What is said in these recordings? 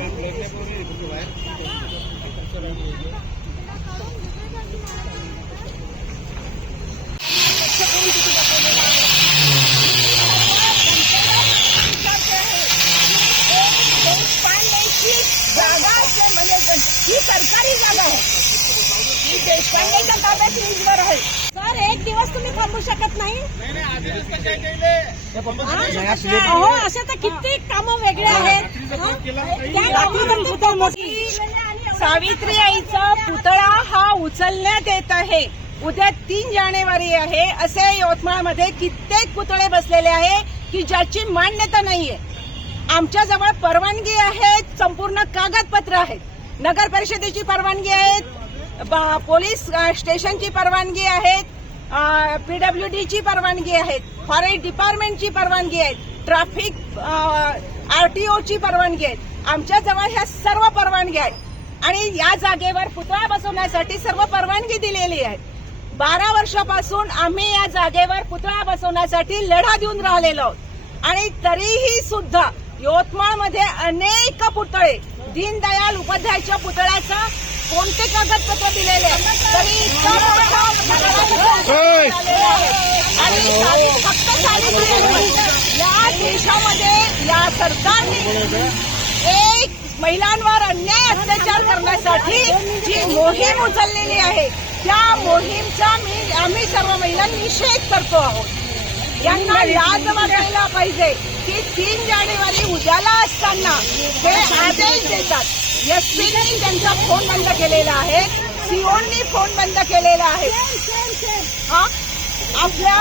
ही सरकारी जागा आहे, ही देशपांडेच्या ताब्यात लीजवर आहे. सर, एक दिवस तुम्ही थांबू शकत नाही? हो, असे तर किती कामं वेगळे आहेत. सावित्री आईचा पुतळा हा उचलण्यात येत आहे. उद्या 3 जानेवारी आहे. असे यवतमाळमध्ये कित्येक पुतळे बसलेले आहे की ज्याची मान्यता नाहीये. आमच्याजवळ परवानगी आहे, संपूर्ण कागदपत्र आहेत. नगर परिषदेची परवानगी आहेत, पोलीस स्टेशनची परवानगी आहेत, पीडब्ल्यूडीची परवानगी आहेत, फॉरेस्ट डिपार्टमेंटची परवानगी आहे, ट्रॅफिक आरटीओची परवानगी आहे. आमच्याजवळ ह्या सर्व परवानगी आहेत आणि या जागेवर पुतळा बसवण्यासाठी सर्व परवानगी दिलेली आहे. 12 वर्षापासून आम्ही या जागेवर पुतळा बसवण्यासाठी लढा देऊन राहिलेलो आहोत आणि तरीही सुद्धा यवतमाळमध्ये अनेक पुतळे, दीनदयाल उपाध्यायच्या पुतळ्याचा कोणते कागदपत्र दिलेले तरी आणि फक्त या देशामध्ये या सरकारने एक महिलांवर अन्याय अत्याचार करण्यासाठी जी मोहीम उचललेली आहे त्या मोहीमचा आम्ही सर्व महिलांनी निषेध करतो आहोत. यांना लाज वाटायला पाहिजे की 3 जानेवारी उद्याला असताना हे आदेश देतात. एसपीने त्यांचा फोन बंद केलेला आहे, सीओनी फोन बंद केलेला आहे. आपल्या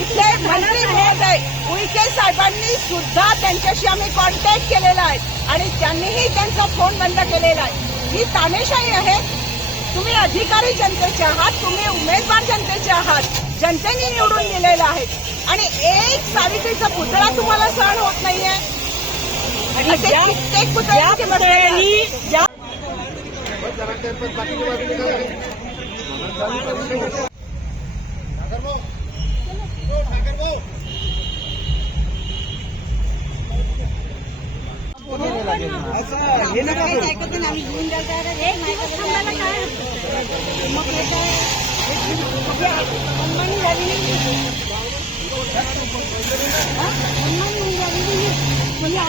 इथले मंत्री महोदय उईके साहेबांनी सुद्धा त्यांच्याशी आम्ही कॉन्टॅक्ट केलेला आहे आणि त्यांनीही त्यांचा फोन बंद केलेला आहे. ही तानेशाही आहे. तुम्ही अधिकारी जनतेचे आहात, तुम्ही उमेदवार जनतेचे आहात, जनतेने निवडून दिलेला आहे आणि एक सावित्रीचा पुतळा तुम्हाला सहन होत नाहीये. आणि कित्येक पुतळ्यांची